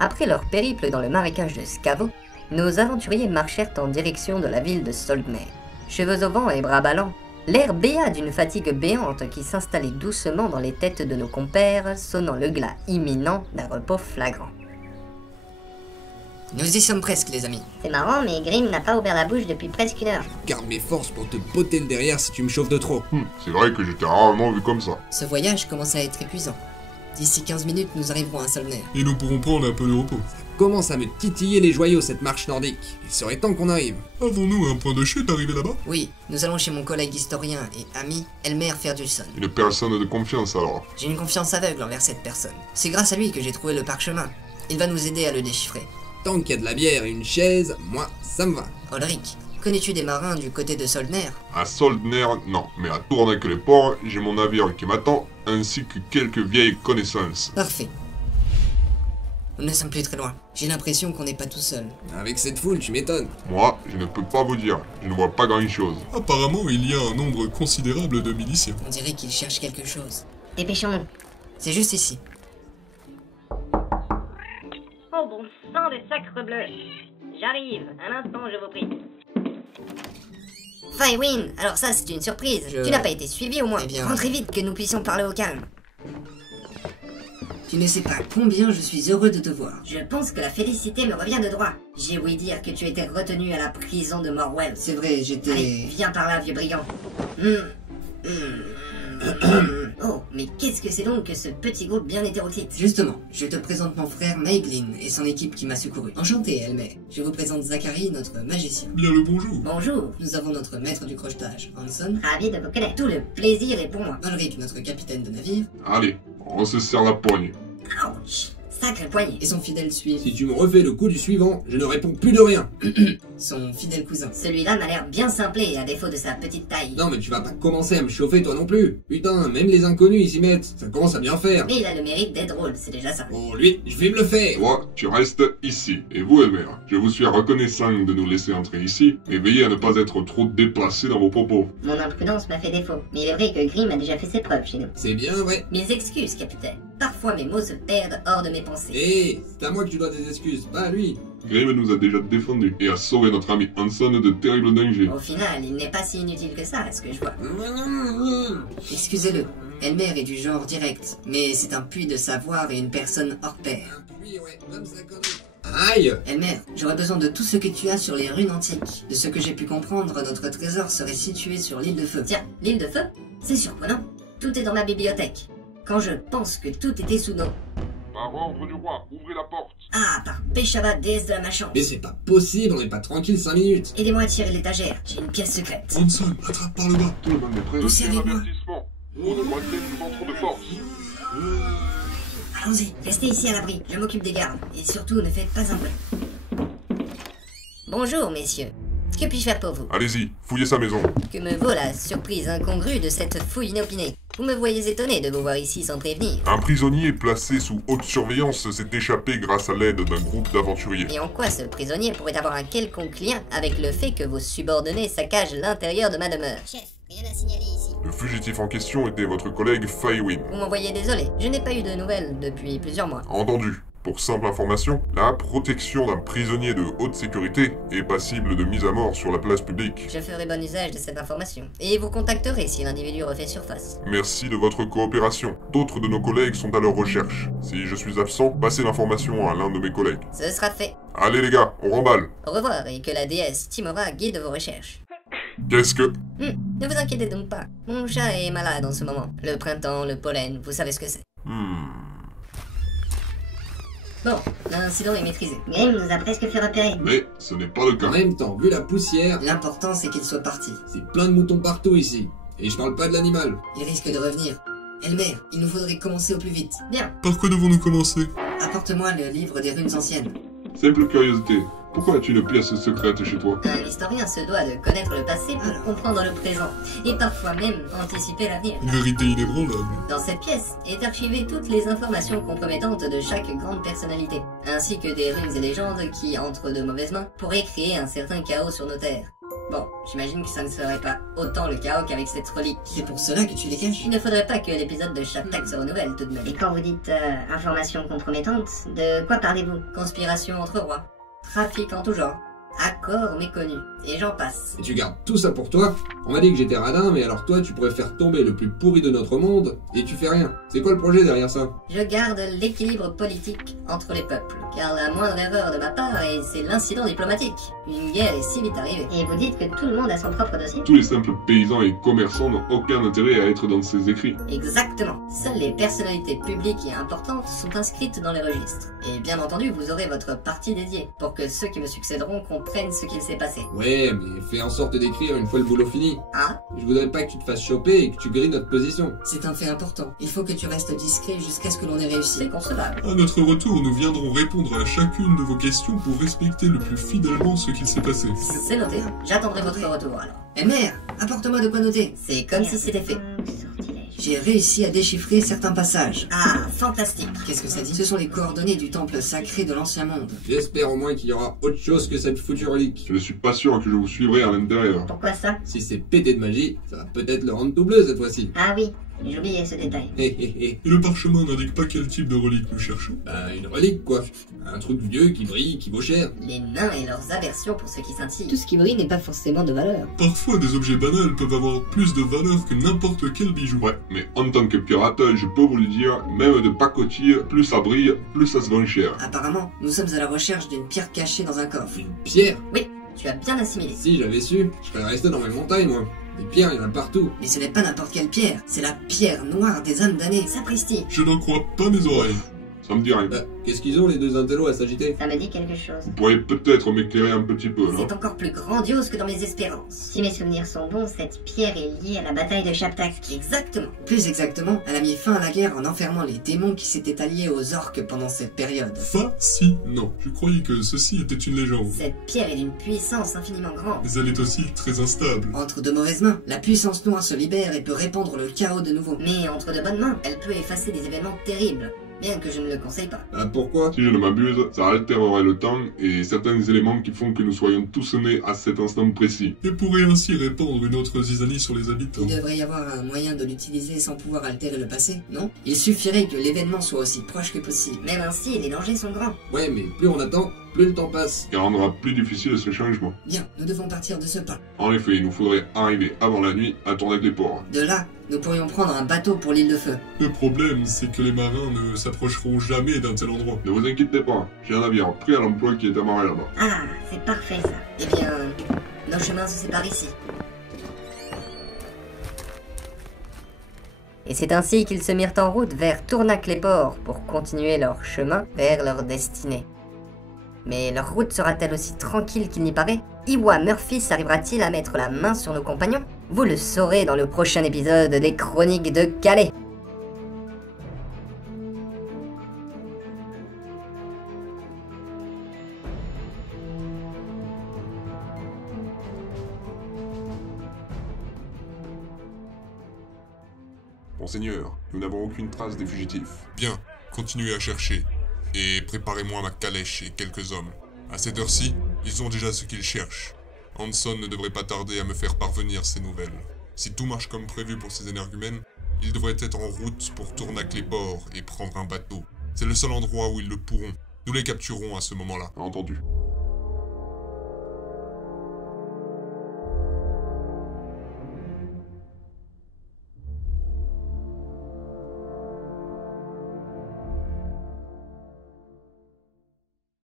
Après leur périple dans le marécage de Scavo, nos aventuriers marchèrent en direction de la ville de Soldner. Cheveux au vent et bras ballants, l'air béat d'une fatigue béante qui s'installait doucement dans les têtes de nos compères, sonnant le glas imminent d'un repos flagrant. Nous y sommes presque, les amis. C'est marrant, mais Grim n'a pas ouvert la bouche depuis presque 1 heure. Garde mes forces pour te botter le derrière si tu me chauffes de trop. C'est vrai que je t'ai rarement vu comme ça. Ce voyage commence à être épuisant. D'ici 15 minutes, nous arriverons à Solner. Et nous pourrons prendre un peu de repos. Commence à me titiller les joyaux cette marche nordique. Il serait temps qu'on arrive. Avons-nous un point de chute arrivé là-bas? Oui, nous allons chez mon collègue historien et ami, Elmer Fergusson. Une personne de confiance alors. J'ai une confiance aveugle envers cette personne. C'est grâce à lui que j'ai trouvé le parchemin. Il va nous aider à le déchiffrer. Tant qu'il y a de la bière et une chaise, moi, ça me va. Ulrich, connais-tu des marins du côté de Soldner? À Soldner, non. Mais à Tourneque-les-Ports, j'ai mon navire qui m'attend, ainsi que quelques vieilles connaissances. Parfait. Nous ne sommes plus très loin. J'ai l'impression qu'on n'est pas tout seul. Avec cette foule, tu m'étonnes. Moi, je ne peux pas vous dire. Je ne vois pas grand-chose. Apparemment, il y a un nombre considérable de miliciens. On dirait qu'ils cherchent quelque chose. Dépêchons-nous. C'est juste ici. Oh bon sang de sacre bleu. J'arrive, un instant je vous prie. Firewin, alors ça c'est une surprise. Tu n'as pas été suivi au moins. Eh bien... Rentrez vite que nous puissions parler au calme. Tu ne sais pas combien je suis heureux de te voir. Je pense que la félicité me revient de droit. J'ai ouï dire que tu étais retenu à la prison de Morwell. C'est vrai, j'étais... Allez, viens par là, vieux brigand. Oh, mais qu'est-ce que c'est donc que ce petit groupe bien hétéroclite? Justement, je te présente mon frère Maeglin et son équipe qui m'a secouru. Enchanté, Elmer. Je vous présente Zachary, notre magicien. Bien le bonjour. Bonjour. Nous avons notre maître du crochetage, Hanson. Ravi de vous connaître. Tout le plaisir est pour moi. Ulrich, notre capitaine de navire. Allez, on se serre la poigne. Ouch. Sacré poignet. Et son fidèle suivant. Si tu me refais le coup du suivant, je ne réponds plus de rien. Son fidèle cousin. Celui-là m'a l'air bien simplé à défaut de sa petite taille. Non mais tu vas pas commencer à me chauffer toi non plus. Putain, même les inconnus ils s'y mettent. Ça commence à bien faire. Mais il a le mérite d'être drôle, c'est déjà ça. Oh lui, je vais me le faire. Toi, tu restes ici. Et vous, Elmer, je vous suis reconnaissant de nous laisser entrer ici, mais veillez à ne pas être trop déplacé dans vos propos. Mon imprudence m'a fait défaut. Mais il est vrai que Grim a déjà fait ses preuves chez nous. C'est bien vrai. Mes excuses, capitaine. Parfois mes mots se perdent hors de mes pensées. Hé, c'est à moi que tu dois des excuses, pas à lui. Grim nous a déjà défendus et a sauvé notre ami Hanson de terribles dangers. Au final, il n'est pas si inutile que ça, à ce que je vois. Excusez-le, Elmer est du genre direct, mais c'est un puits de savoir et une personne hors pair. Oui, ouais, comme ça comme... Aïe! Elmer, j'aurais besoin de tout ce que tu as sur les runes antiques. De ce que j'ai pu comprendre, notre trésor serait situé sur l'île de Feu. Tiens, l'île de Feu? C'est surprenant. Tout est dans ma bibliothèque. Quand je pense que tout était sous nos... Par ordre du roi, ouvrez la porte. Ah, par Péchava, déesse de la malchance. Mais c'est pas possible, on n'est pas tranquille 5 minutes. Aidez-moi à tirer l'étagère, j'ai une pièce secrète. Hanson, attrape par le bas. Tout le monde est prêt. Poussez avec moi. Avertissement. Vous ne moitié nous entrons de force. Allons-y, restez ici à l'abri, je m'occupe des gardes. Et surtout, ne faites pas un bruit. Bonjour, messieurs. Que puis-je faire pour vous? Allez-y, fouillez sa maison. Que me vaut la surprise incongrue de cette fouille inopinée? Vous me voyez étonné de vous voir ici sans prévenir. Un prisonnier placé sous haute surveillance s'est échappé grâce à l'aide d'un groupe d'aventuriers. Et en quoi ce prisonnier pourrait avoir un quelconque lien avec le fait que vos subordonnés saccagent l'intérieur de ma demeure? Chef, rien à signaler ici. Le fugitif en question était votre collègue Firewin. Vous m'envoyez désolé, je n'ai pas eu de nouvelles depuis plusieurs mois. Entendu. Pour simple information, la protection d'un prisonnier de haute sécurité est passible de mise à mort sur la place publique. Je ferai bon usage de cette information. Et vous contacterez si l'individu refait surface. Merci de votre coopération. D'autres de nos collègues sont à leur recherche. Si je suis absent, passez l'information à l'un de mes collègues. Ce sera fait. Allez les gars, on remballe. Au revoir et que la déesse Timora guide vos recherches. Qu'est-ce que... Ne vous inquiétez donc pas. Mon chat est malade en ce moment. Le printemps, le pollen, vous savez ce que c'est. Bon, l'incident est maîtrisé. Grim nous a presque fait repérer. Mais ce n'est pas le cas. En même temps, vu la poussière, L'important c'est qu'il soit parti. c'est plein de moutons partout ici. Et je parle pas de l'animal. Il risque de revenir. Elmer, il nous faudrait commencer au plus vite. Bien. Par quoi devons-nous commencer? Apporte-moi le livre des runes anciennes. Simple curiosité. Pourquoi as-tu une pièce secrète chez toi? Un historien se doit de connaître le passé pour comprendre le présent, et parfois même anticiper l'avenir. Une vérité inébranlable. Dans cette pièce est archivée toutes les informations compromettantes de chaque grande personnalité, ainsi que des runes et légendes qui, entre de mauvaises mains, pourraient créer un certain chaos sur nos terres. Bon, j'imagine que ça ne serait pas autant le chaos qu'avec cette relique. C'est pour cela que tu les caches. Il ne faudrait pas que l'épisode de Chaptak se renouvelle tout de même. Et quand vous dites information compromettante, de quoi parlez-vous? Conspiration entre rois, trafic en tout genre, accords méconnus, et j'en passe. Et tu gardes tout ça pour toi? On m'a dit que j'étais radin, mais alors toi, tu pourrais faire tomber le plus pourri de notre monde, et tu fais rien. C'est quoi le projet derrière ça? Je garde l'équilibre politique entre les peuples, car la moindre erreur de ma part, et c'est l'incident diplomatique. Une guerre est si vite arrivée. Et vous dites que tout le monde a son propre dossier? Tous les simples paysans et commerçants n'ont aucun intérêt à être dans ces écrits. Exactement. Seules les personnalités publiques et importantes sont inscrites dans les registres. Et bien entendu, vous aurez votre partie dédiée, pour que ceux qui me succéderont comprennent ce qu'il s'est passé. Ouais, mais fais en sorte d'écrire une fois le boulot fini. Ah? Je voudrais pas que tu te fasses choper et que tu grilles notre position. C'est un fait important. Il faut que tu restes discret jusqu'à ce que l'on ait réussi. C'est concevable. À notre retour, nous viendrons répondre à chacune de vos questions pour respecter le plus fidèlement ce qu'il s'est passé. C'est noté. J'attendrai votre retour alors. Eh mère, apporte-moi de quoi noter. C'est comme si c'était fait. Sortilège. J'ai réussi à déchiffrer certains passages. Ah, fantastique. Qu'est-ce que ça dit? Ce sont les coordonnées du temple sacré de l'ancien monde. J'espère au moins qu'il y aura autre chose que cette foutue relique. Je ne suis pas sûr que je vous suivrai à l'intérieur. Pourquoi ça? Si c'est pété de magie, ça va peut-être le rendre tout bleu cette fois-ci. Ah oui, j'oubliais ce détail. Hé hé hé. Et le parchemin n'indique pas quel type de relique nous cherchons. Bah une relique quoi. Un truc vieux qui brille, qui vaut cher. Les nains et leurs aversions pour ceux qui scintillent. Tout ce qui brille n'est pas forcément de valeur. Parfois, des objets banals peuvent avoir plus de valeur que n'importe quel bijou. Ouais, mais en tant que pirate, je peux vous le dire, même de pacotille, plus ça brille, plus ça se vend cher. Apparemment, nous sommes à la recherche d'une pierre cachée dans un coffre. Une pierre? Oui, tu as bien assimilé. Si j'avais su, je serais resté dans mes montagnes moi. Des pierres, il y en a partout. Mais ce n'est pas n'importe quelle pierre, c'est la pierre noire des âmes damnées. Sapristi. Je n'en crois pas mes oreilles. Ça me dit rien. Bah, qu'est-ce qu'ils ont les deux intellos à s'agiter? Ça me dit quelque chose. Vous pourriez peut-être m'éclairer un petit peu, non? C'est encore plus grandiose que dans mes espérances. Si mes souvenirs sont bons, cette pierre est liée à la bataille de Chaptak. Exactement. Plus exactement, elle a mis fin à la guerre en enfermant les démons qui s'étaient alliés aux orques pendant cette période. Fascinant. Je croyais que ceci était une légende. Cette pierre est d'une puissance infiniment grande. Mais elle est aussi très instable. Entre de mauvaises mains, la puissance noire se libère et peut répandre le chaos de nouveau. Mais entre de bonnes mains, elle peut effacer des événements terribles. Bien que je ne le conseille pas. Bah pourquoi? Si je ne m'abuse, ça altérerait le temps et certains éléments qui font que nous soyons tous nés à cet instant précis. Et pourrait ainsi répandre une autre zizanie sur les habitants. Il devrait y avoir un moyen de l'utiliser sans pouvoir altérer le passé, non? Il suffirait que l'événement soit aussi proche que possible. Même ainsi, les dangers sont grands. Ouais, mais plus on attend, plus le temps passe. Ce qui rendra plus difficile ce changement. Bien, nous devons partir de ce pas. En effet, il nous faudrait arriver avant la nuit à Tournac-les-Ports. De là, nous pourrions prendre un bateau pour l'île de Feu. Le problème, c'est que les marins ne s'approcheront jamais d'un tel endroit. Ne vous inquiétez pas, j'ai un navire prêt à l'emploi qui est amarré là-bas. Ah, c'est parfait ça. Eh bien, nos chemins se séparent ici. Et c'est ainsi qu'ils se mirent en route vers Tournac-les-Ports pour continuer leur chemin vers leur destinée. Mais leur route sera-t-elle aussi tranquille qu'il n'y paraît? Iwa Murphys arrivera-t-il à mettre la main sur nos compagnons? Vous le saurez dans le prochain épisode des Chroniques de Calais. Monseigneur, nous n'avons aucune trace des fugitifs. Bien, continuez à chercher. Et préparez-moi ma calèche et quelques hommes. À cette heure-ci, ils ont déjà ce qu'ils cherchent. Hanson ne devrait pas tarder à me faire parvenir ces nouvelles. Si tout marche comme prévu pour ces énergumènes, ils devraient être en route pour Tournac-les-Ports et prendre un bateau. C'est le seul endroit où ils le pourront. Nous les capturerons à ce moment-là. Entendu.